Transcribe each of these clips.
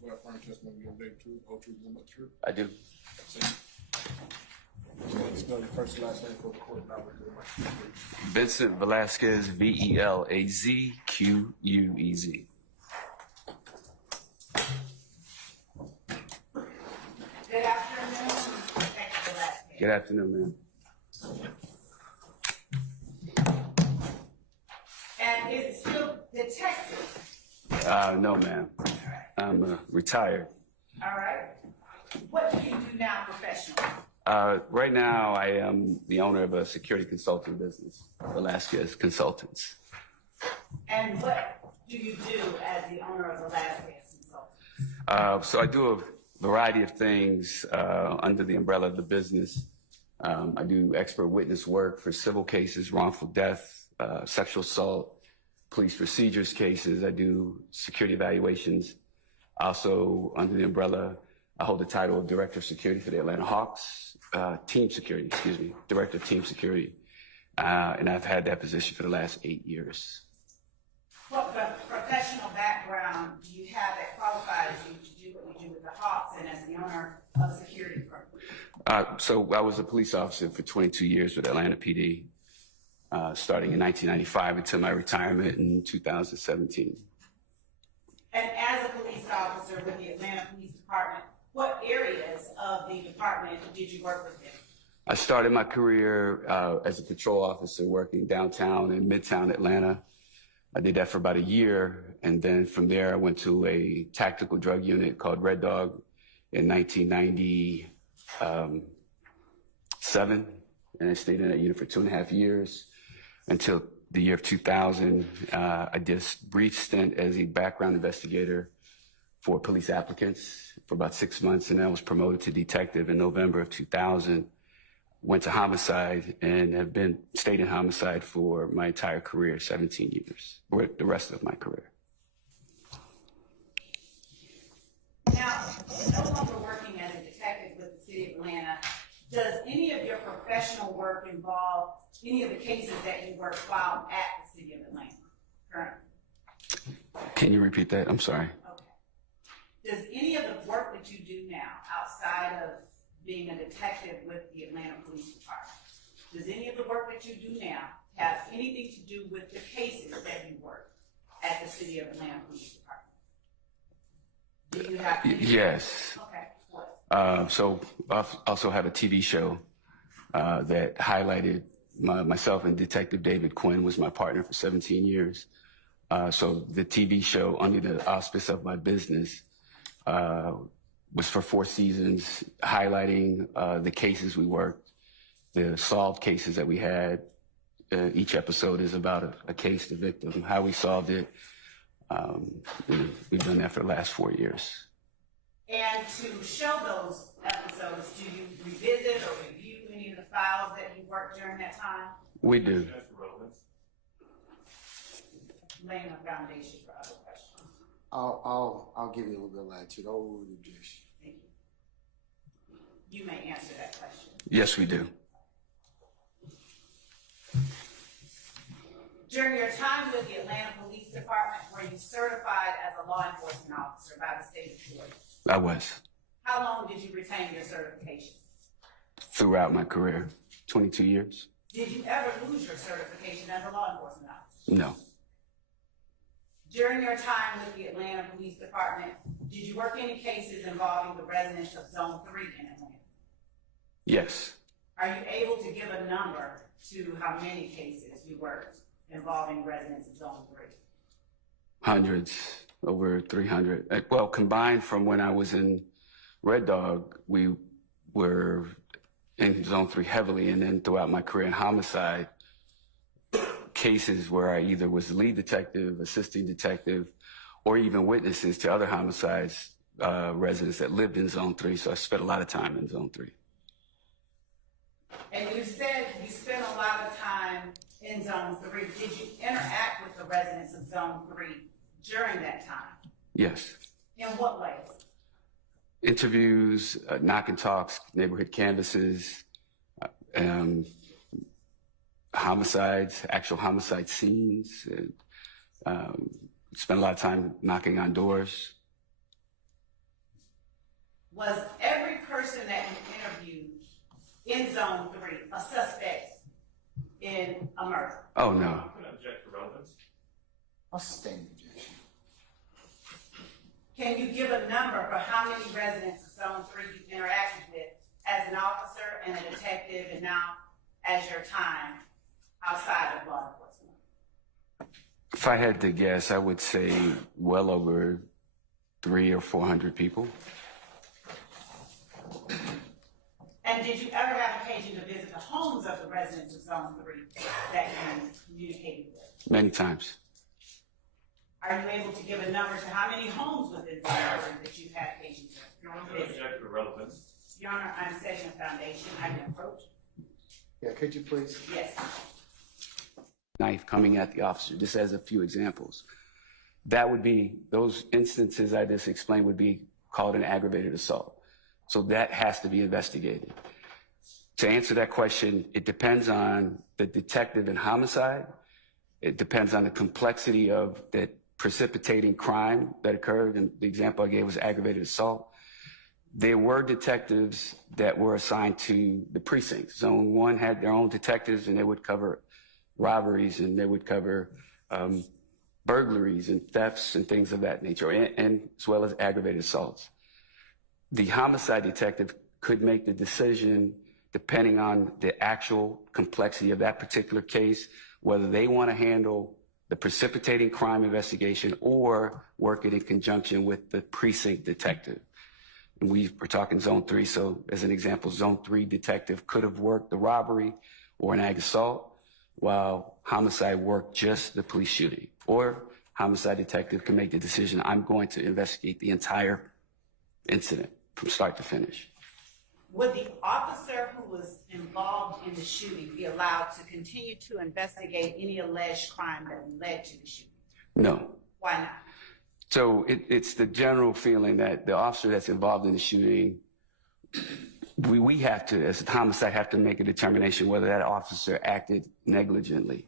swear affirm testimony you give true, whole truth, and nothing but the truth? I do. Spell your first and last name for the court. Now we're doing my Vincent Velazquez, Velazquez. Good afternoon, Detective Velasquez. Good afternoon, ma'am. And is it still detective? No, ma'am. I'm retired. All right. What do you do now professionally? Right now, I am the owner of a security consulting business, Velasquez Consultants. And what do you do as the owner of Velasquez Consultants? So I do a variety of things under the umbrella of the business. I do expert witness work for civil cases, wrongful death, sexual assault, police procedures cases. I do security evaluations. Also, under the umbrella, I hold the title of Director of Security for the Atlanta Hawks, Director of Team Security. And I've had that position for the last 8 years. What professional background do you have that qualifies you to do what you do with the Hawks and as the owner of a security firm? So I was a police officer for 22 years with Atlanta PD, starting in 1995 until my retirement in 2017. And as a police officer with the Atlanta Police Department, what areas of the department did you work with them? I started my career as a patrol officer working downtown and midtown Atlanta. I did that for about a year, and then from there I went to a tactical drug unit called Red Dog in 1997, and I stayed in that unit for 2.5 years until the year of 2000. I did a brief stint as a background investigator for police applicants for about 6 months, and then I was promoted to detective in November of 2000. Went to homicide and have stayed in homicide for my entire career, 17 years, or the rest of my career. Now, no longer working as a detective with the city of Atlanta, does any of your professional work involve any of the cases that you work filed at the city of Atlanta currently? Can you repeat that? I'm sorry. Okay. Does any of the work that you do now outside of being a detective with the Atlanta Police Department, does any of the work that you do now have anything to do with the cases that you work at the city of Atlanta Police Department? Do you have any? Yes. Okay. What? So I also have a TV show that highlighted myself, and Detective David Quinn was my partner for 17 years. So the TV show, under the auspice of my business, was for 4 seasons, highlighting the cases we worked, the solved cases that we had. Each episode is about a case, the victim, how we solved it. We've done that for the last 4 years. And to show those episodes, do you revisit or review any of the files that you worked during that time? We do. Laying a foundation for other questions. I'll give you a little bit of latitude. I'll rule the objection. Thank you. You may answer that question. Yes, we do. During your time with the Atlanta Police Department, were you certified as a law enforcement officer by the state of Georgia? I was. How long did you retain your certification? Throughout my career, 22 years. Did you ever lose your certification as a law enforcement officer? No. During your time with the Atlanta Police Department, did you work any cases involving the residents of Zone 3 in Atlanta? Yes. Are you able to give a number to how many cases you worked involving residents of Zone 3? Hundreds, over 300. Well, combined from when I was in Red Dog, we were in Zone 3 heavily, and then throughout my career in homicide, cases where I either was the lead detective, assisting detective, or even witnesses to other homicides, residents that lived in Zone 3, so I spent a lot of time in Zone 3. And you said you spent a lot of time in Zone 3. Did you interact with the residents of Zone 3 during that time? Yes. In what ways? Interviews, knock and talks, neighborhood canvases, homicides, actual homicide scenes. Spent a lot of time knocking on doors. Was every person that you interviewed in Zone 3 a suspect in a murder? Oh, no. I'm going to object to relevance. I'll sustain the objection. Can you give a number for how many residents of Zone 3 you interacted with as an officer and a detective, and now as your time outside of law enforcement? If I had to guess, I would say well over 300 or 400 people. And did you ever have occasion to visit the homes of the residents of Zone 3 that you communicated with? Many times. Are you able to give a number to how many homes within Zone 3 that you've had occasion to Your Honor, I'm going to object to relevance. Your Honor, I'm setting a foundation. I can approach. Yeah, could you please? Yes. Knife coming at the officer, just as a few examples. That would be, those instances I just explained would be called an aggravated assault. So that has to be investigated. To answer that question, it depends on the detective in homicide. It depends on the complexity of that precipitating crime that occurred. And the example I gave was aggravated assault. There were detectives that were assigned to the precincts. Zone 1 had their own detectives, and they would cover robberies, and they would cover burglaries and thefts and things of that nature, and as well as aggravated assaults. The homicide detective could make the decision, depending on the actual complexity of that particular case, whether they want to handle the precipitating crime investigation or work it in conjunction with the precinct detective. And we were talking Zone 3, so as an example, Zone 3 detective could have worked the robbery or an ag assault, while homicide worked just the police shooting. Or homicide detective can make the decision, I'm going to investigate the entire incident from start to finish. Would the officer who was involved in the shooting be allowed to continue to investigate any alleged crime that led to the shooting? No. Why not? So it's the general feeling that the officer that's involved in the shooting, we have to, as a homicide, have to make a determination whether that officer acted negligently.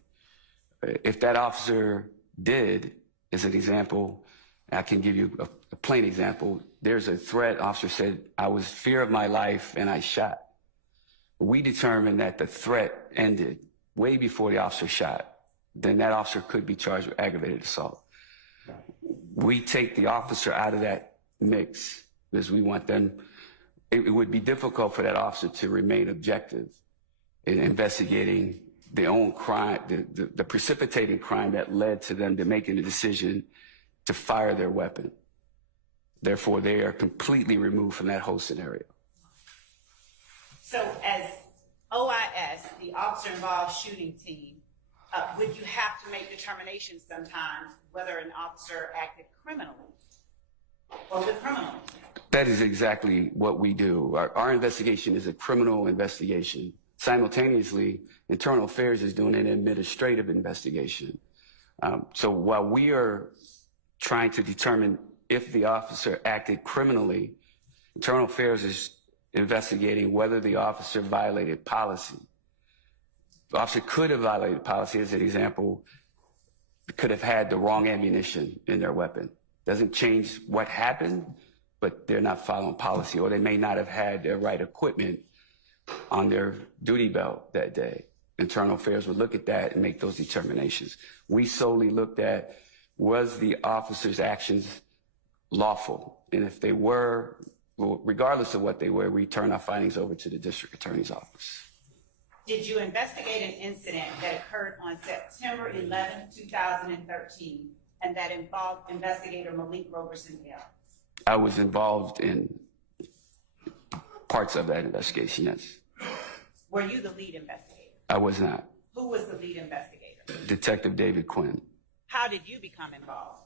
If that officer did, as an example, I can give you a plain example. There's a threat, officer said, I was fear of my life and I shot. We determined that the threat ended way before the officer shot. Then that officer could be charged with aggravated assault. We take the officer out of that mix because we want them, it would be difficult for that officer to remain objective in investigating their own crime, the precipitating crime that led to them to making the decision to fire their weapon. Therefore, they are completely removed from that whole scenario. So as OIS, the officer involved shooting team, would you have to make determinations sometimes whether an officer acted criminally or with criminal? That is exactly what we do. Our investigation is a criminal investigation. Simultaneously, Internal Affairs is doing an administrative investigation. So while we are trying to determine if the officer acted criminally, Internal Affairs is investigating whether the officer violated policy. The officer could have violated policy, as an example, could have had the wrong ammunition in their weapon. Doesn't change what happened, but they're not following policy, or they may not have had their right equipment on their duty belt that day. Internal Affairs would look at that and make those determinations. We solely looked at, was the officer's actions lawful? And if they were, well, regardless of what they were, we turn our findings over to the district attorney's office. Did you investigate an incident that occurred on September 11, 2013, and that involved investigator Malik Roberson-Hill? I was involved in parts of that investigation, yes. Were you the lead investigator? I was not. Who was the lead investigator? Detective David Quinn. How did you become involved?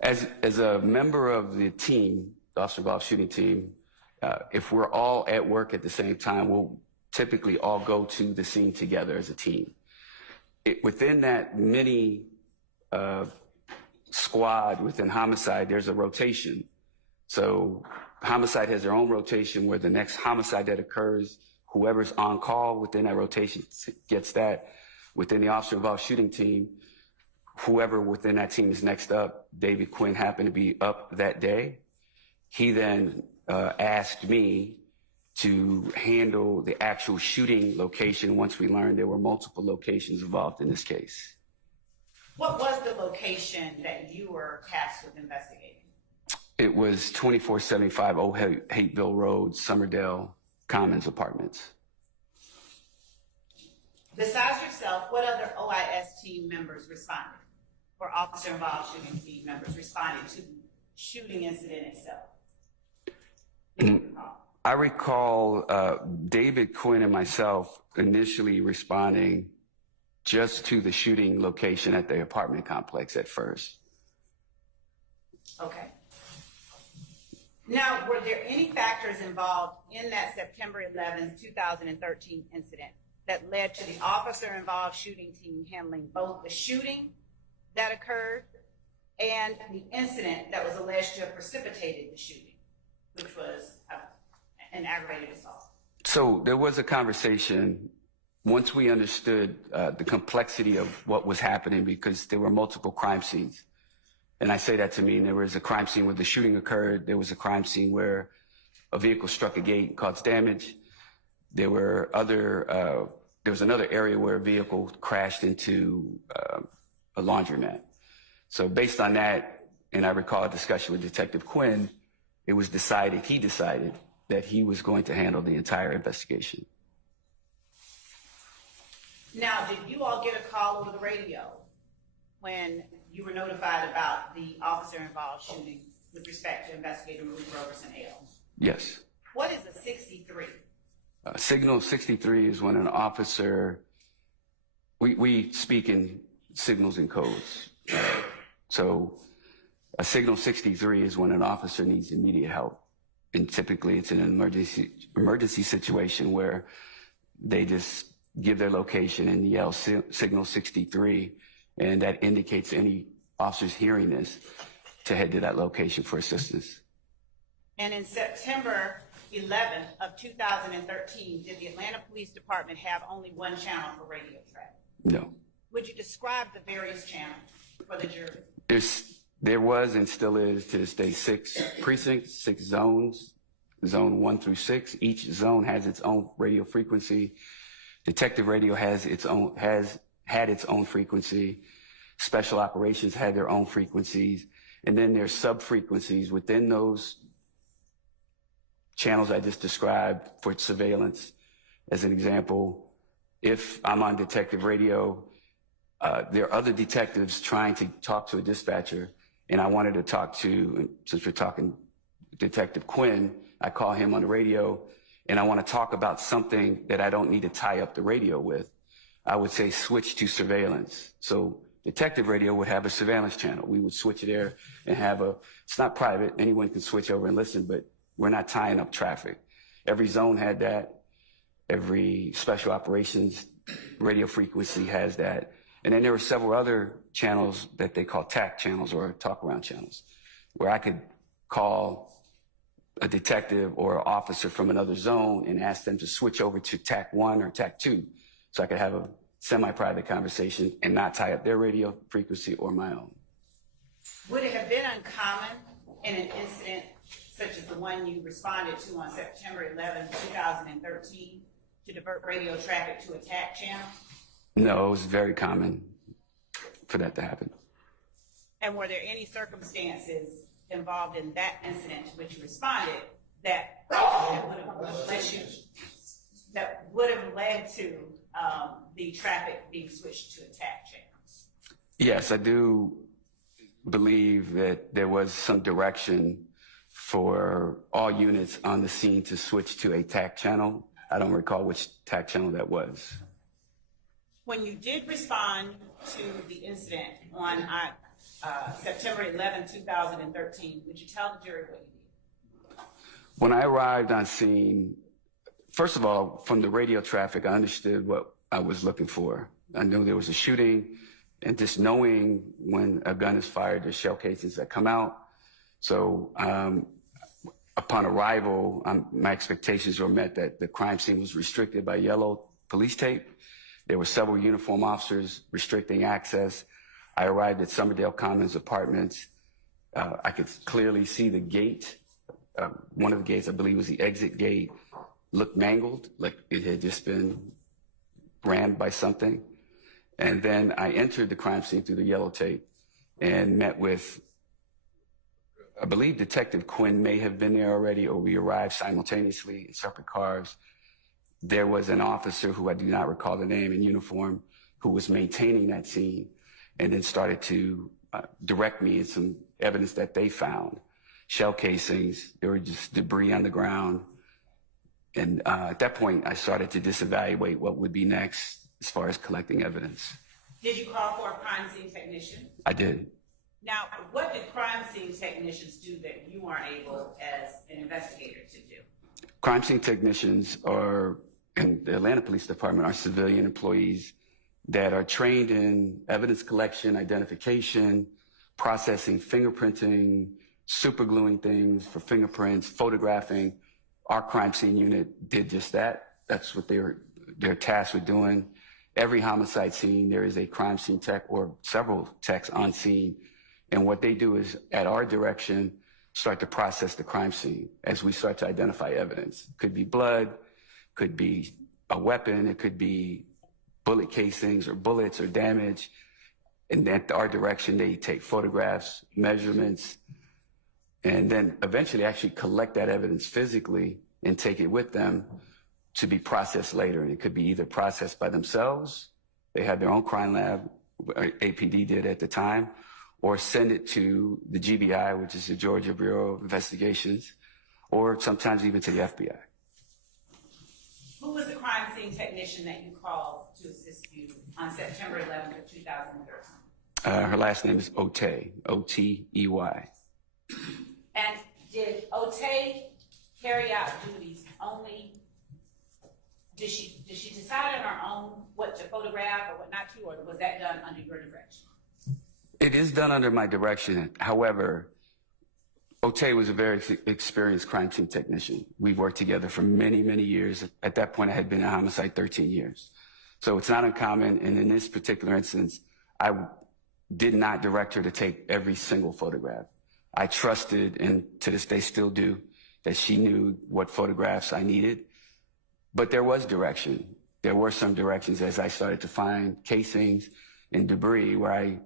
As a member of the team, the officer involved shooting team, if we're all at work at the same time, we'll typically all go to the scene together as a team. Within that mini squad within homicide, there's a rotation. So homicide has their own rotation where the next homicide that occurs, whoever's on call within that rotation gets that. Within the officer involved shooting team, whoever within that team is next up, David Quinn happened to be up that day. He then asked me to handle the actual shooting location once we learned there were multiple locations involved in this case. What was the location that you were tasked with investigating? It was 2475 Old Hateville Road, Summerdale Commons Apartments. Besides yourself, what other OIS team members responded, or officer-involved shooting team members responded to the shooting incident itself? I recall David Quinn and myself initially responding just to the shooting location at the apartment complex at first. Okay. Now, were there any factors involved in that September 11th, 2013 incident that led to the officer-involved shooting team handling both the shooting that occurred and the incident that was alleged to have precipitated the shooting, which was an aggravated assault? So there was a conversation once we understood the complexity of what was happening, because there were multiple crime scenes. And I say that to mean there was a crime scene where the shooting occurred. There was a crime scene where a vehicle struck a gate and caused damage. There were there was another area where a vehicle crashed into a laundromat. So based on that, and I recall a discussion with Detective Quinn, he decided that he was going to handle the entire investigation. Now, did you all get a call over the radio when you were notified about the officer-involved shooting with respect to investigator Ruth Roberson L? Yes. What is a 63? Signal 63 is when an officer, we speak in signals and codes. So a signal 63 is when an officer needs immediate help. And typically it's in an emergency situation where they just give their location and yell signal 63, and that indicates any officers hearing this to head to that location for assistance. And in September 11th of 2013, did the Atlanta Police Department have only one channel for radio traffic? No. Would you describe the various channels for the jury? There was and still is to this day 6 precincts, 6 zones, zone 1 through 6. Each zone has its own radio frequency. Detective radio has had its own frequency. Special operations had their own frequencies. And then there's sub-frequencies within those channels I just described for surveillance. As an example, if I'm on detective radio, there are other detectives trying to talk to a dispatcher, and I wanted to talk to, since we're talking Detective Quinn, I call him on the radio, and I want to talk about something that I don't need to tie up the radio with. I would say switch to surveillance. So detective radio would have a surveillance channel. We would switch it there and have it's not private, anyone can switch over and listen, but we're not tying up traffic. Every zone had that. Every special operations radio frequency has that. And then there were several other channels that they call TAC channels, or talk around channels, where I could call a detective or an officer from another zone and ask them to switch over to TAC 1 or TAC 2, so I could have a semi-private conversation and not tie up their radio frequency or my own. Would it have been uncommon in an incident such as the one you responded to on September 11, 2013, to divert radio traffic to a TAC channel? No, it was very common for that to happen. And were there any circumstances involved in that incident to which you responded that would have led to the traffic being switched to a TAC channel? Yes, I do believe that there was some direction for all units on the scene to switch to a TAC channel. I don't recall which TAC channel that was. When you did respond to the incident on September 11, 2013, would you tell the jury what you did? When I arrived on scene, first of all, from the radio traffic, I understood what I was looking for. I knew there was a shooting, and just knowing when a gun is fired, there's shell casings that come out. So upon arrival, my expectations were met that the crime scene was restricted by yellow police tape. There were several uniformed officers restricting access. I arrived at Summerdale Commons Apartments. I could clearly see the gate one of the gates, I believe was the exit gate, looked mangled, like it had just been rammed by something. And then I entered the crime scene through the yellow tape and met with, I believe Detective Quinn may have been there already, or we arrived simultaneously in separate cars. There was an officer who I do not recall the name, in uniform, who was maintaining that scene and then started to direct me in some evidence that they found. Shell casings, there were just debris on the ground. And at that point, I started to disevaluate what would be next as far as collecting evidence. Did you call for a crime scene technician? I did. Now, what did crime scene technicians do that you weren't able as an investigator to do? Crime scene technicians are, in the Atlanta Police Department, are civilian employees that are trained in evidence collection, identification, processing, fingerprinting, supergluing things for fingerprints, photographing. Our crime scene unit did just that. That's what they're tasked with doing. Every homicide scene, there is a crime scene tech or several techs on scene. And what they do is, at our direction, start to process the crime scene as we start to identify evidence. Could be blood, could be a weapon, it could be bullet casings or bullets or damage. And at our direction, they take photographs, measurements, and then eventually actually collect that evidence physically and take it with them to be processed later. And it could be either processed by themselves, they had their own crime lab, APD did at the time, or send it to the GBI, which is the Georgia Bureau of Investigations, or sometimes even to the FBI. Who was the crime scene technician that you called to assist you on September 11th of 2013? Her last name is Otey, O-T-E-Y. And did Otey carry out duties only? Did she decide on her own what to photograph or what not to, or was that done under your direction? It is done under my direction. However, Otey was a very experienced crime scene technician. We've worked together for many, many years. At that point, I had been in homicide 13 years. So it's not uncommon. And in this particular instance, I did not direct her to take every single photograph. I trusted, and to this day still do, that she knew what photographs I needed. But there was direction. There were some directions as I started to find casings and debris where I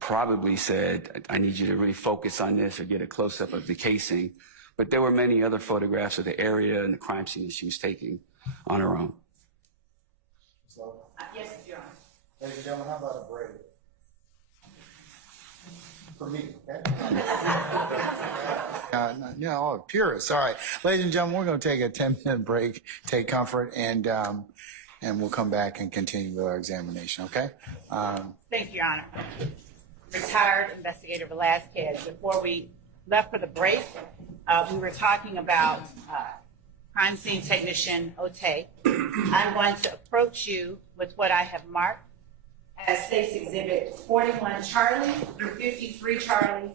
probably said, I need you to really focus on this or get a close-up of the casing. But there were many other photographs of the area and the crime scene that she was taking on her own. So, Yes, Your Honor. ladies and gentlemen, how about a break? For me, okay? Purists. All right. Ladies and gentlemen, we're going to take a 10-minute break, take comfort, and we'll come back and continue with our examination, okay? Thank you, Your Honor. Retired investigator Velasquez. Before we left for the break, we were talking about crime scene technician Otey. I'm going to approach you with what I have marked as State's Exhibit 41 Charlie through 53 Charlie,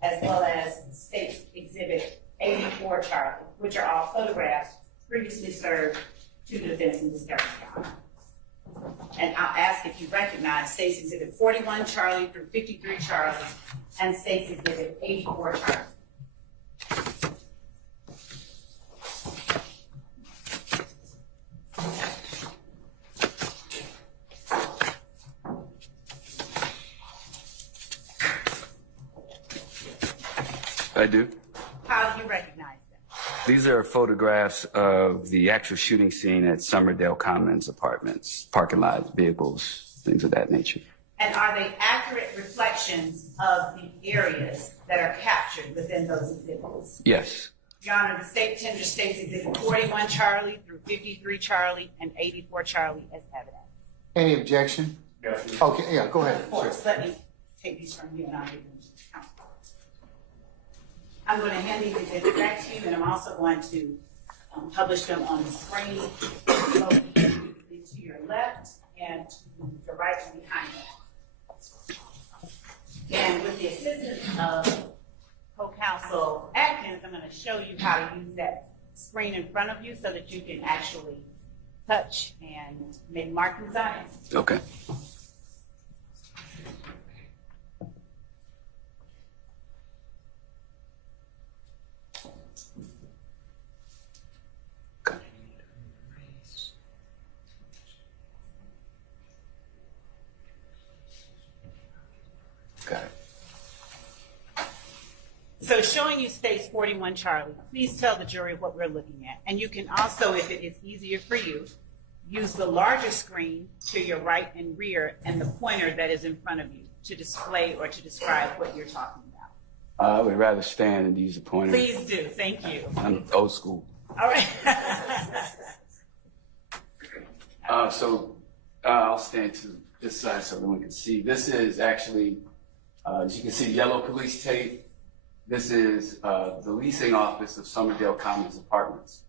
as well as State's Exhibit 84 Charlie, which are all photographs previously served to the defense in discovery. And I'll ask if you recognize State's Exhibit 41 Charlie through 53 Charlie and State's Exhibit 84 Charlie. I do. How do you recognize them? These are photographs of the actual shooting scene at Summerdale Commons apartments, parking lots, vehicles, things of that nature. And are they accurate reflections of the areas that are captured within those exhibits? Yes. Your Honor, the state tender states Exhibit 41 Charlie through 53 Charlie and 84 Charlie as evidence. Any objection? Yes. Okay, yeah, go ahead. Of course, let me take these from you and I'll give them to counsel. I'm going to hand these exhibits back to you, and I'm also going to publish them on the screen, both to your left and to the right and behind you. And with the assistance of co-counsel Adkins, I'm going to show you how to use that screen in front of you so that you can actually touch and make markings on it. Okay. So showing you space 41 Charlie, please tell the jury what we're looking at. And you can also, if it is easier for you, use the larger screen to your right and rear and the pointer that is in front of you to display or to describe what you're talking about. I would rather stand and use a pointer. Please do. Thank you. I'm old school. All right. I'll stand to this side so everyone can see. This is actually, as you can see, yellow police tape. This is the leasing office of Somerdale Commons Apartments.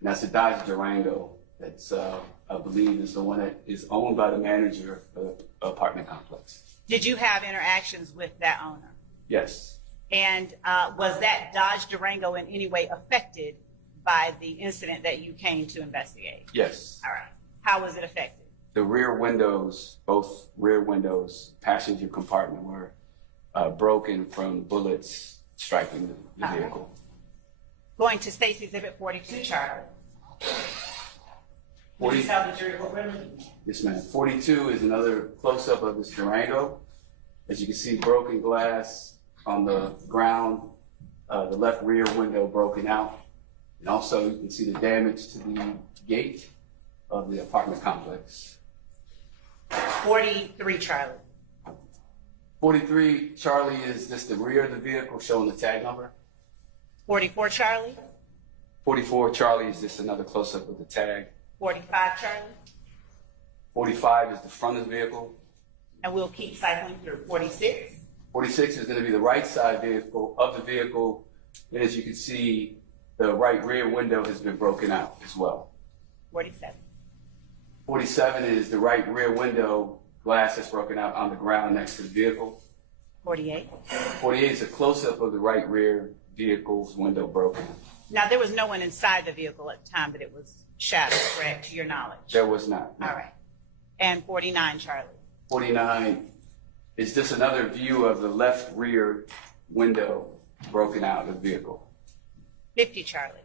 And that's a Dodge Durango that's, I believe, is the one that is owned by the manager of the apartment complex. Did you have interactions with that owner? Yes. And was that Dodge Durango in any way affected by the incident that you came to investigate? Yes. All right. How was it affected? The rear windows, both rear windows, passenger compartment were broken from bullets striking the vehicle. Going to State's Exhibit 42, Charlie. Would you tell the jury what we're looking at? Yes, ma'am. 42 is another close-up of this Durango. As you can see, broken glass on the ground, the left rear window broken out. And also you can see the damage to the gate of the apartment complex. 43, Charlie. 43, Charlie, is just the rear of the vehicle showing the tag number. 44, Charlie. 44, Charlie, is just another close-up of the tag. 45, Charlie. 45 is the front of the vehicle. And we'll keep cycling through. 46. 46 is going to be the right side vehicle of the vehicle. And as you can see, the right rear window has been broken out as well. 47. 47 is the right rear window glass that's broken out on the ground next to the vehicle. 48. 48 is a close-up of the right rear vehicle's window broken. Now, there was no one inside the vehicle at the time that it was shattered, correct, to your knowledge? There was not. All right. And 49, Charlie. 49 is just another view of the left rear window broken out of the vehicle. 50, Charlie.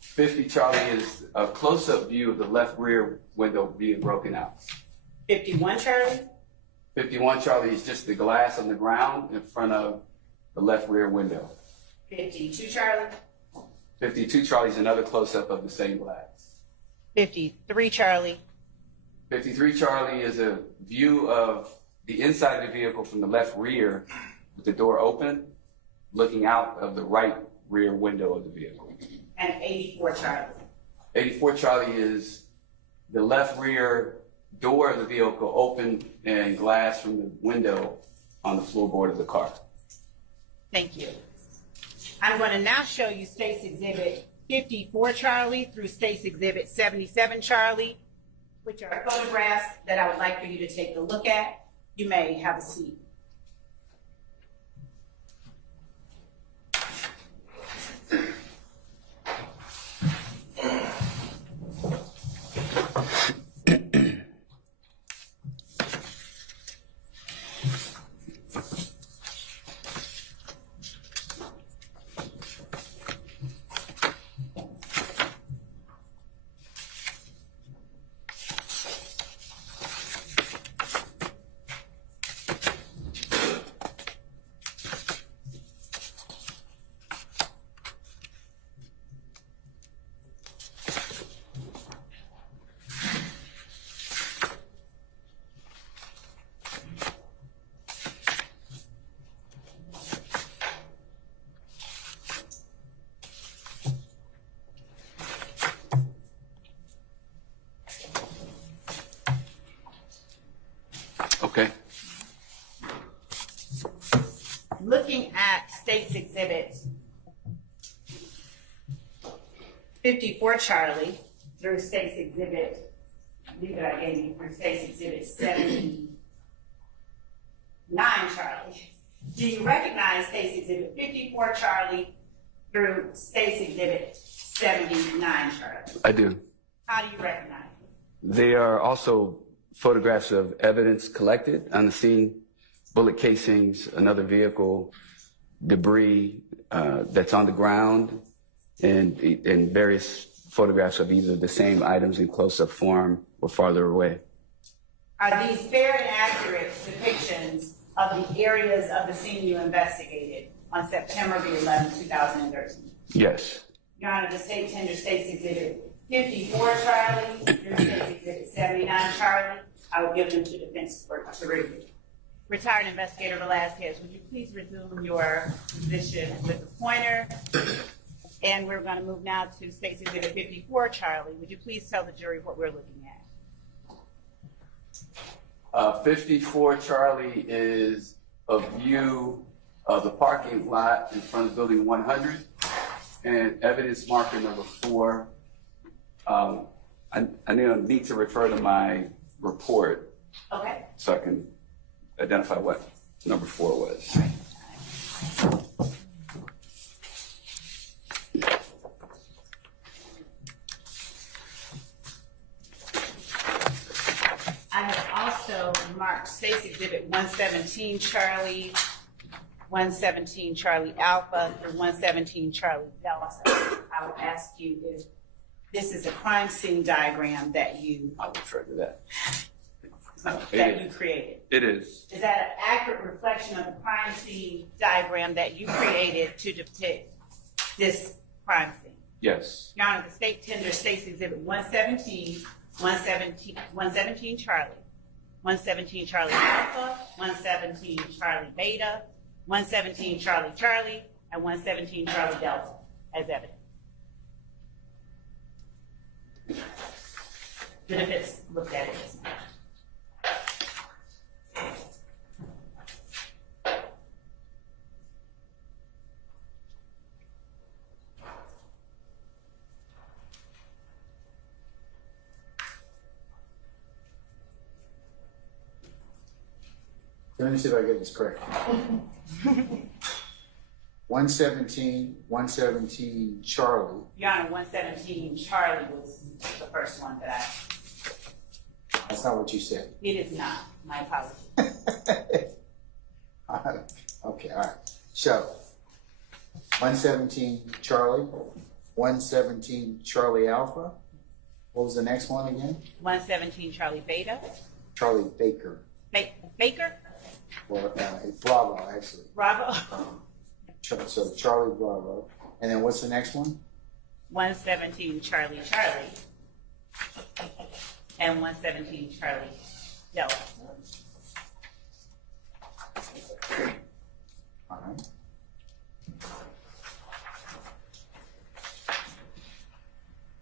50, Charlie, is a close-up view of the left rear window being broken out. 51, Charlie. 51, Charlie, is just the glass on the ground in front of the left rear window. 52, Charlie. 52, Charlie, is another close-up of the same glass. 53, Charlie. 53, Charlie, is a view of the inside of the vehicle from the left rear with the door open, looking out of the right rear window of the vehicle. And 84, Charlie. 84, Charlie, is the left rear door of the vehicle open and glass from the window on the floorboard of the car. Thank you. I'm going to now show you State's Exhibit 54, Charlie, through State's Exhibit 77, Charlie, which are photographs that I would like for you to take a look at. You may have a seat. Okay. Looking at State's Exhibit 54, Charlie, through State's Exhibit, I believe that I gave you through State's Exhibit 79, Charlie. Do you recognize State's Exhibit 54, Charlie, through State's Exhibit 79, Charlie? I do. How do you recognize it? They are also photographs of evidence collected on the scene, bullet casings, another vehicle, debris that's on the ground, and various photographs of either the same items in close-up form or farther away. Are these fair and accurate depictions of the areas of the scene you investigated on September the 11th, 2013? Yes. Your Honor, the state tender states exhibit 54, Charlie. Your states exhibit 79, Charlie. I will give them to defense for review. Retired investigator Velasquez, would you please resume your position with the pointer? And we're going to move now to state's exhibit 54, Charlie. Would you please tell the jury what we're looking at? 54 Charlie is a view of the parking lot in front of building 100, and evidence marker number 4. I need to refer to my report, Okay. so I can identify what number 4 was. I have also marked state's exhibit 117 Charlie, 117 Charlie Alpha, and 117 Charlie Delta. I will ask you if this is a crime scene diagram that you I'll refer to that. that you created. It is. Is that an accurate reflection of the crime scene diagram that you created to depict this crime scene? Yes. Your Honor, the state tender states exhibit 117, 117 Charlie, 117 Charlie Alpha, 117 Charlie Beta, 117 Charlie Charlie, and 117 Charlie Delta as evidence. The defense looked at it just now. Let me see if I get this correct. 117 Charlie. Your Honor, 117 Charlie was the first one that That's not what you said. it is not. My apologies. Okay, all right. So, 117 Charlie, 117 Charlie Alpha. What was the next one again? 117 Charlie Beta. Charlie Baker. Baker? Or it's Bravo, actually. Bravo. So Charlie Bravo. And then what's the next one? 117 Charlie Charlie. And 117 Charlie Delta. All right.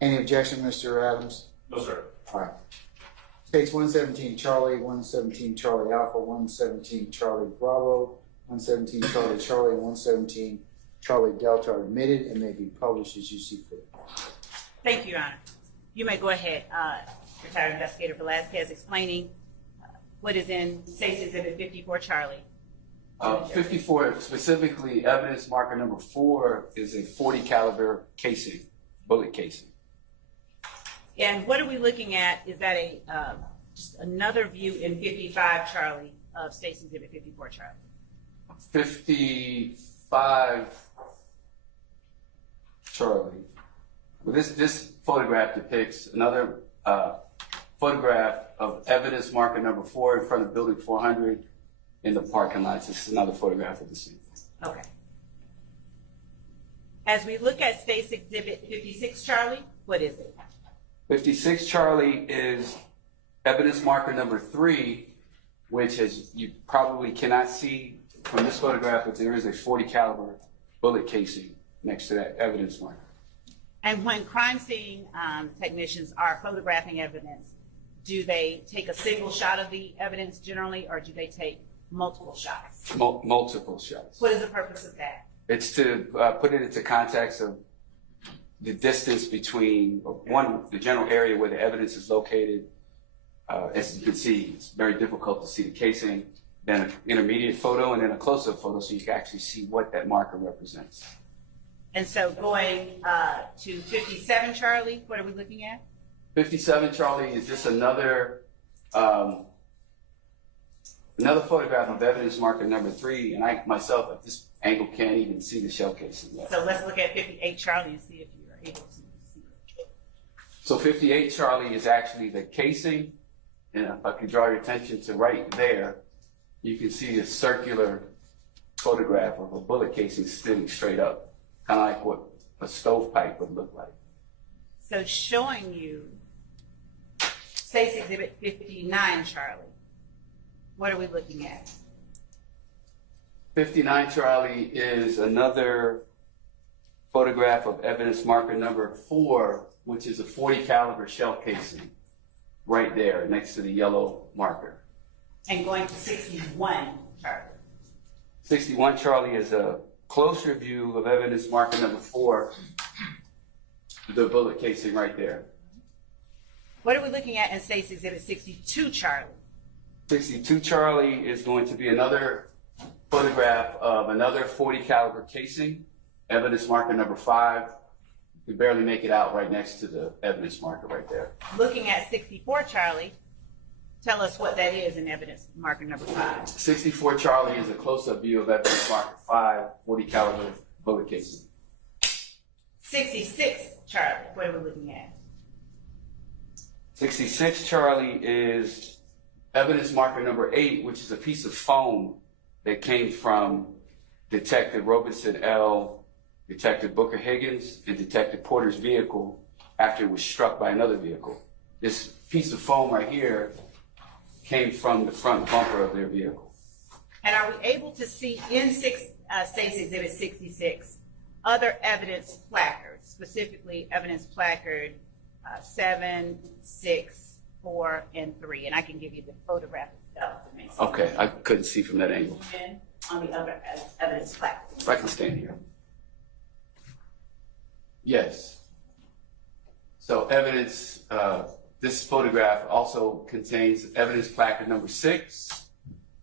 Any objection, Mr. Adams? No, sir. All right. States 117 Charlie, 117 Charlie Alpha, 117 Charlie Bravo, 117 Charlie Charlie, and 117 Charlie Delta are admitted and may be published as you see fit. Thank you, Your Honor. You may go ahead, retired investigator Velasquez, explaining what is in State's Exhibit 54 Charlie. 54, specifically evidence marker number 4 is a .40 caliber casing, bullet casing. And what are we looking at? Is that a just another view in 55 Charlie of State's Exhibit 54 Charlie? 55 Charlie. Well, this photograph depicts another photograph of evidence marker number 4 in front of building 400 in the parking lot. This is another photograph of the scene. Okay. As we look at State's Exhibit 56 Charlie, what is it? 56 Charlie is evidence marker number 3, which is, you probably cannot see from this photograph, but there is a .40 caliber bullet casing next to that evidence marker. And when crime scene technicians are photographing evidence, do they take a single shot of the evidence generally, or do they take multiple shots? Multiple shots. What is the purpose of that? It's to put it into context of the distance between the general area where the evidence is located. As you can see, it's very difficult to see the casing, then an intermediate photo, and then a close-up photo so you can actually see what that marker represents. And so going to 57 Charlie, what are we looking at? 57 Charlie is just another photograph of evidence marker number 3, and I myself at this angle can't even see the shell casing yet. So let's look at 58 Charlie and see if you are able to see it. So 58 Charlie is actually the casing, and if I could draw your attention to right there, you can see a circular photograph of a bullet casing sitting straight up, kind of like what a stovepipe would look like. So showing you State's Exhibit 59, Charlie. What are we looking at? 59, Charlie, is another photograph of evidence marker number 4, which is a .40 caliber shell casing, right there next to the yellow marker. And going to 61, Charlie. 61, Charlie, is a closer view of evidence marker number 4, the bullet casing right there. What are we looking at in State's Exhibit 62, Charlie? 62, Charlie, is going to be another photograph of another .40 caliber casing, evidence marker number 5. You can barely make it out right next to the evidence marker right there. Looking at 64, Charlie, tell us what that is in evidence marker number 5. 64, Charlie, is a close-up view of evidence marker 5, .40 caliber bullet casing. 66, Charlie, what are we looking at? 66, Charlie, is evidence marker number 8, which is a piece of foam that came from Detective Robinson L., Detective Booker Higgins, and Detective Porter's vehicle after it was struck by another vehicle. This piece of foam right here came from the front bumper of their vehicle. And are we able to see in State's Exhibit 66 other evidence placards, specifically evidence placard 7, 6, 4, and 3? And I can give you the photograph itself. Okay, I couldn't see from that angle. On the other evidence placard. If I can stand here. Yes. So evidence, this photograph also contains evidence placard number 6,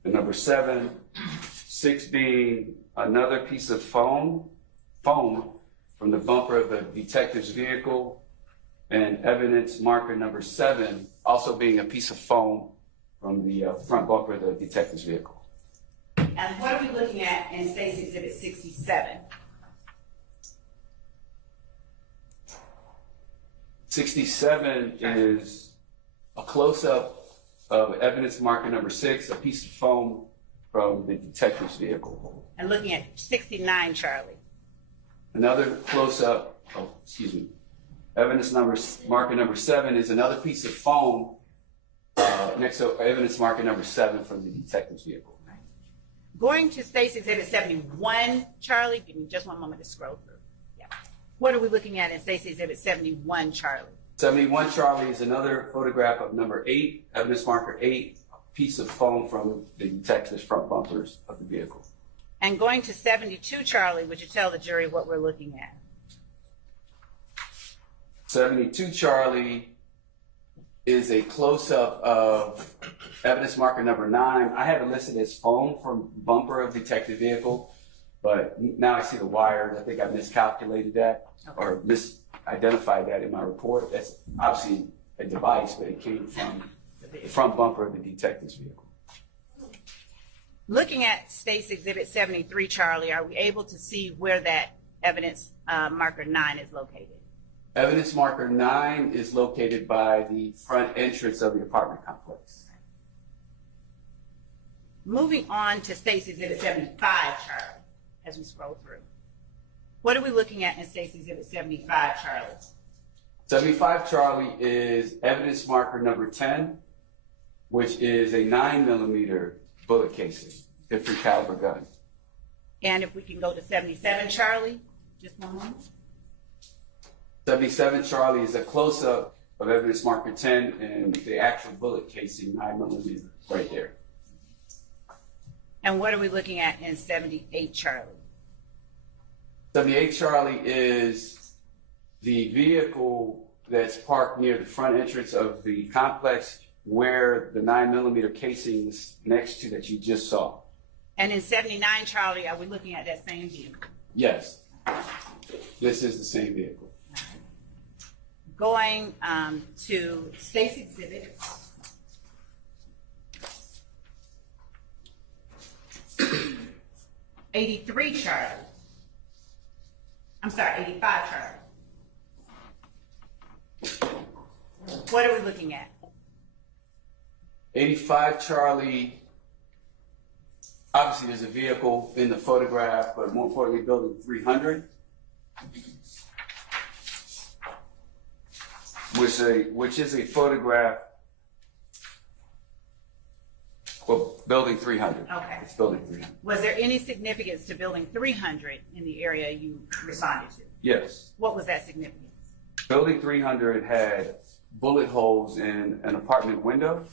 and number 7, 6 being another piece of foam from the bumper of the detective's vehicle, and evidence marker number 7 also being a piece of foam from the front bumper of the detective's vehicle. And what are we looking at in State's Exhibit 67? 67 is a close-up of evidence marker number 6, a piece of foam from the detective's vehicle. And looking at 69, Charlie. Another close-up, evidence marker number 7 is another piece of foam next to evidence marker number 7 from the detective's vehicle. Going to State's Exhibit 71, Charlie. Give me just one moment to scroll through. Yeah. What are we looking at in State's Exhibit 71, Charlie? 71, Charlie, is another photograph of number 8, evidence marker 8, a piece of foam from the detective's front bumpers of the vehicle. And going to 72, Charlie, would you tell the jury what we're looking at? 72, Charlie, is a close-up of evidence marker number 9. I have it listed as foam from bumper of detective vehicle, but now I see the wires. I think I miscalculated that or misidentified that in my report. That's obviously a device, but it came from the front bumper of the detective's vehicle. Looking at State's Exhibit 73, Charlie, are we able to see where that evidence marker 9 is located? Evidence marker 9 is located by the front entrance of the apartment complex. Moving on to State's Exhibit 75, Charlie, as we scroll through. What are we looking at in State's Exhibit 75, Charlie? 75, Charlie, is evidence marker number 10, which is a 9mm bullet casing, different caliber gun. And if we can go to 77, Charlie, just one moment. 77, Charlie, is a close-up of evidence marker 10 and the actual bullet casing, 9mm, right there. And what are we looking at in 78, Charlie? 78, Charlie, is the vehicle that's parked near the front entrance of the complex where the 9mm casing is next to that you just saw. And in 79, Charlie, are we looking at that same vehicle? Yes. This is the same vehicle. Going to State's Exhibit 83, Charlie. I'm sorry, 85, Charlie. What are we looking at? 85, Charlie, Obviously, there's a vehicle in the photograph, but more importantly, building 300, which is a photograph. Well, building 300. Okay. It's building 300. Was there any significance to building 300 in the area you responded to? Yes. What was that significance? Building 300 had bullet holes in an apartment window.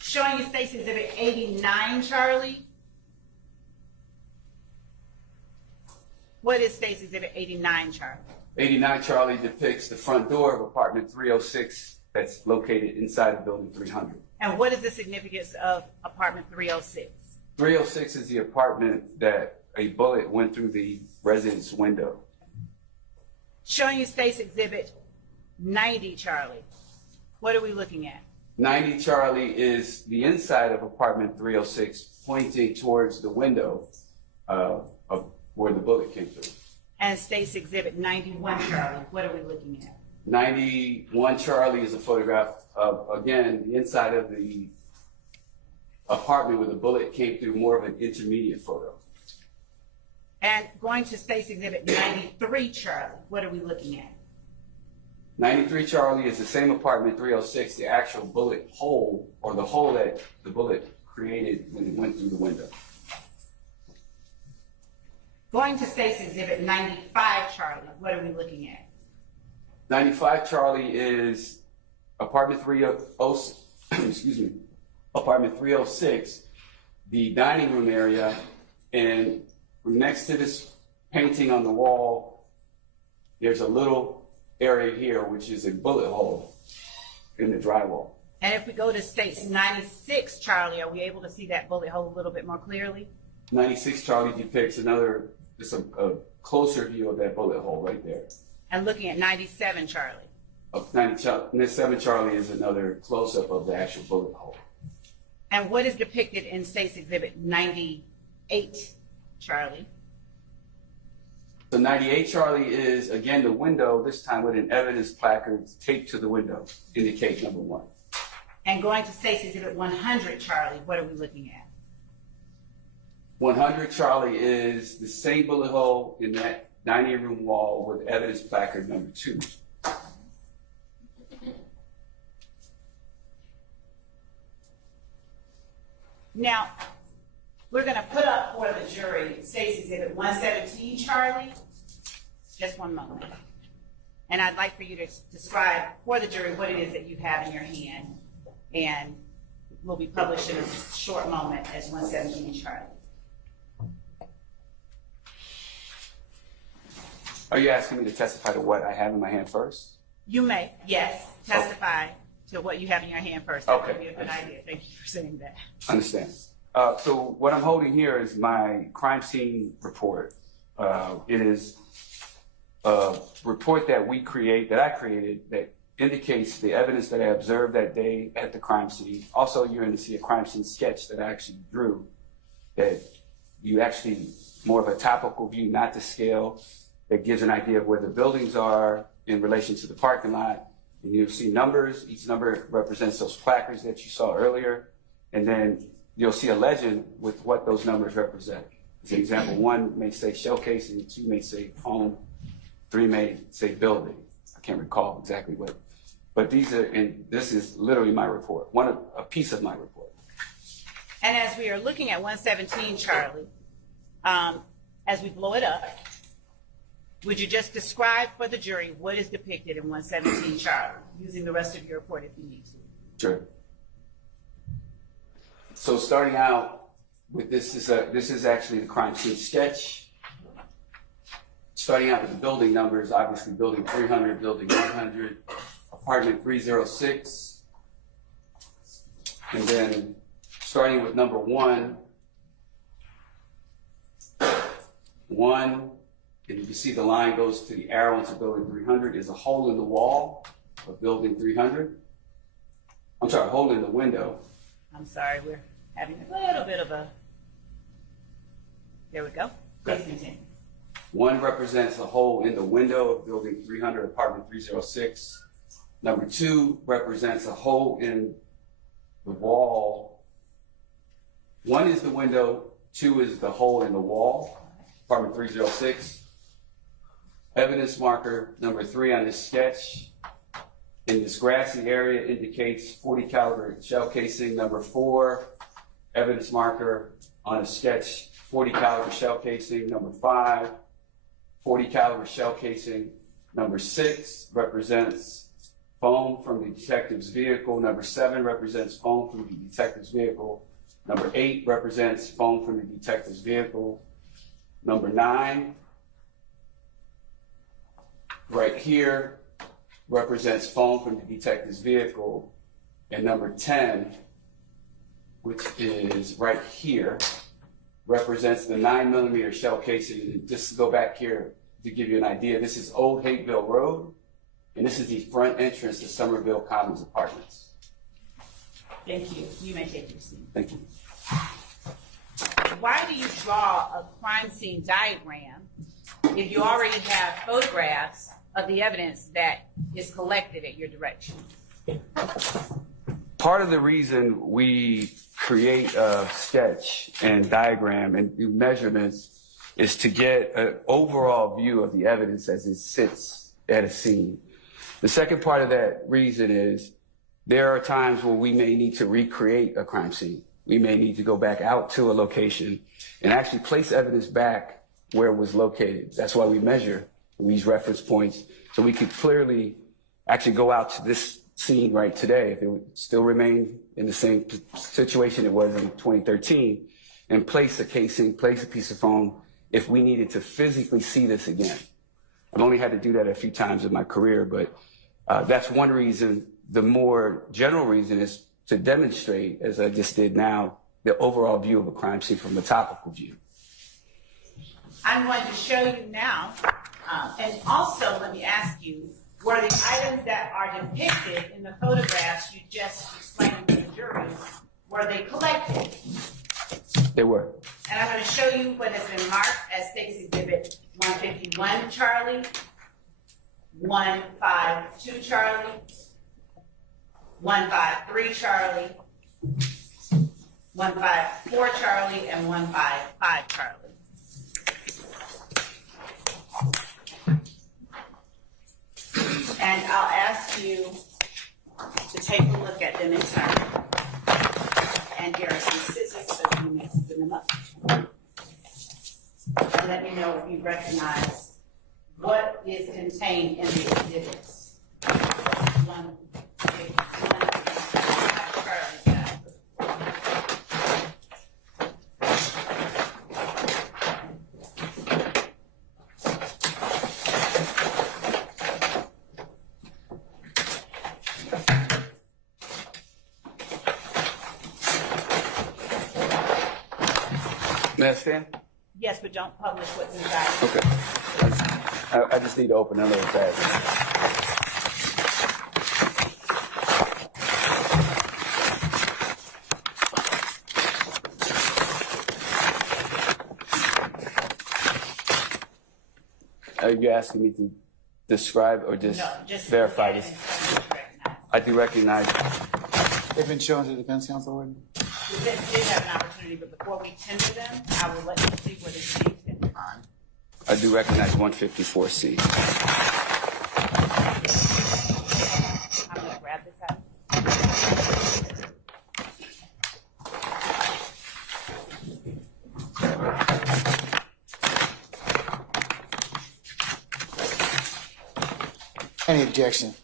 Showing you State's Exhibit 89, Charlie. What is State's Exhibit 89, Charlie? 89 Charlie depicts the front door of apartment 306 that's located inside of building 300. And what is the significance of apartment 306? 306 is the apartment that a bullet went through the resident's window. Showing you State's Exhibit 90, Charlie. What are we looking at? 90 Charlie is the inside of apartment 306 pointing towards the window of where the bullet came through. And State's Exhibit 91, Charlie. What are we looking at? 91 Charlie is a photograph of, again, the inside of the apartment where the bullet came through, more of an intermediate photo. And going to State's Exhibit 93, Charlie. What are we looking at? 93 Charlie is the same apartment 306, the actual bullet hole, or the hole that the bullet created when it went through the window. Going to State's Exhibit 95, Charlie. What are we looking at? 95 Charlie is apartment 306, excuse me, apartment 306, the dining room area, and next to this painting on the wall, there's a little area here, which is a bullet hole in the drywall. And if we go to State's 96, Charlie, are we able to see that bullet hole a little bit more clearly? 96 Charlie depicts another, just a closer view of that bullet hole right there. And looking at 97, Charlie. 97 Charlie is another close-up of the actual bullet hole. And what is depicted in State's Exhibit 98, Charlie? So 98 Charlie is, again, the window, this time with an evidence placard taped to the window, indicate number 1. And going to State's Exhibit 100, Charlie, what are we looking at? 100 Charlie is the same bullet hole in that dining room wall with evidence placard number 2. Now, we're going to put up for the jury State's Exhibit 117, Charlie. Just one moment. And I'd like for you to describe for the jury what it is that you have in your hand. And will be published in a short moment as 117, Charlie. Are you asking me to testify to what I have in my hand first? You may, yes, testify to what you have in your hand first. Okay. That would be a good idea. Thank you for saying that. Understand. So what I'm holding here is my crime scene report. It is a report that I created, that indicates the evidence that I observed that day at the crime scene. Also, you're going to see a crime scene sketch that I actually drew, that you actually, more of a topical view, not to scale, that gives an idea of where the buildings are in relation to the parking lot. And you'll see numbers. Each number represents those placards that you saw earlier. And then you'll see a legend with what those numbers represent. As an example, 1 may say shell casing, 2 may say home, 3 may say building. I can't recall exactly what. But these are, and this is literally my report, a piece of my report. And as we are looking at 117, Charlie, as we blow it up, would you just describe for the jury what is depicted in 117, Charlie, using the rest of your report if you need to? Sure. So starting out with this is actually the crime scene sketch. Starting out with the building numbers, obviously building 300, building 100, apartment 306. And then starting with number 1, and you can see the line goes to the arrow into building 300, is a hole in the wall of building 300. I'm sorry, a hole in the window. I'm sorry, we're having a little bit of a, there we go. Please continue. 1 represents a hole in the window of building 300, apartment 306. Number 2 represents a hole in the wall One is the window, two is the hole in the wall, apartment 306. Evidence marker number 3 on this sketch in this grassy area indicates .40 caliber shell casing. Number 4, evidence marker on a sketch, .40 caliber shell casing. Number 5, .40 caliber shell casing. Number 6 represents foam from the detective's vehicle. Number 7 represents foam from the detective's vehicle. Number 8 represents foam from the detective's vehicle. Number 9, right here, represents foam from the detective's vehicle. And number 10, which is right here, represents the 9mm shell casing. And just to go back here to give you an idea, this is Old Hateville Road, and this is the front entrance to Somerville Commons Apartments. Thank you. You may take your seat. Thank you. Why do you draw a crime scene diagram if you already have photographs of the evidence that is collected at your direction? Part of the reason we create a sketch and diagram and do measurements is to get an overall view of the evidence as it sits at a scene. The second part of that reason is there are times where we may need to recreate a crime scene. We may need to go back out to a location and actually place evidence back where it was located. That's why we measure these reference points, so we could clearly actually go out to this scene right today, if it would still remain in the same situation it was in 2013, and place a casing, place a piece of foam if we needed to physically see this again. I've only had to do that a few times in my career, but that's one reason. The more general reason is to demonstrate, as I just did now, the overall view of a crime scene from a topical view. I'm going to show you now, and also let me ask you, were the items that are depicted in the photographs you just explained to the jury, were they collected? They were. And I'm going to show you what has been marked as State's Exhibit 151 Charlie, 152 Charlie, 153 Charlie, 154 Charlie, and 155 Charlie. And I'll ask you to take a look at them in turn. And here are some scissors so you may open them up. And let me know if you recognize what is contained in the exhibits. One, May I stand? yes, but don't publish what's inside. Okay. I just need to open another bag. Are you asking me to describe or just, No, just verify look at this? it and recognize. I do recognize. They've been shown to the defense counsel already? The defense did have an opportunity, but before we tender them, I will let you see what is being tendered. I do recognize 154C. I'm going to grab this out. Any objection?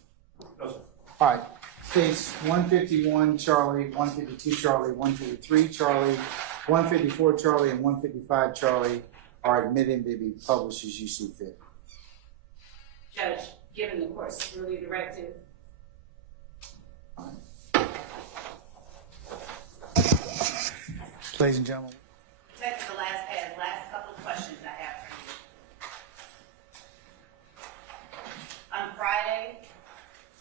No, sir. All right. States 151 Charlie, 152 Charlie, 153 Charlie, 154 Charlie, and 155 Charlie are admitted to be published as you see fit. Judge, given the court's early directive, Ladies and gentlemen. Detective Velasquez, last couple of questions I have for you. On Friday,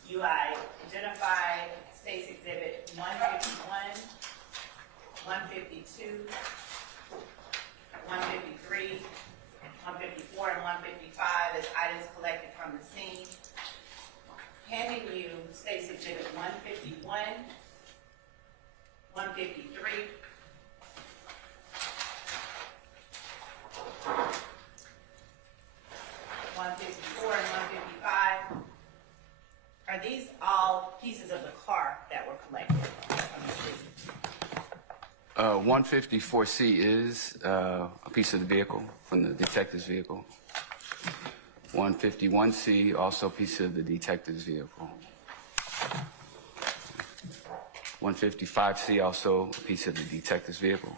you identified State's Exhibit 151, 152, 153, 154, and 155 as items collected from the scene. Handing you State's Exhibit 151, 153, 154C is a piece of the vehicle from the detective's vehicle. 151C, also a piece of the detective's vehicle. 155C, also a piece of the detective's vehicle.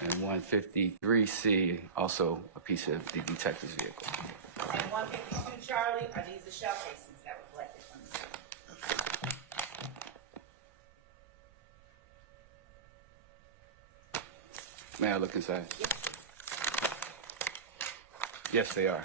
And 153C, also a piece of the detective's vehicle. And 152, Charlie, are these the shell casings that were collected from the scene? May I look inside? Yes, they are.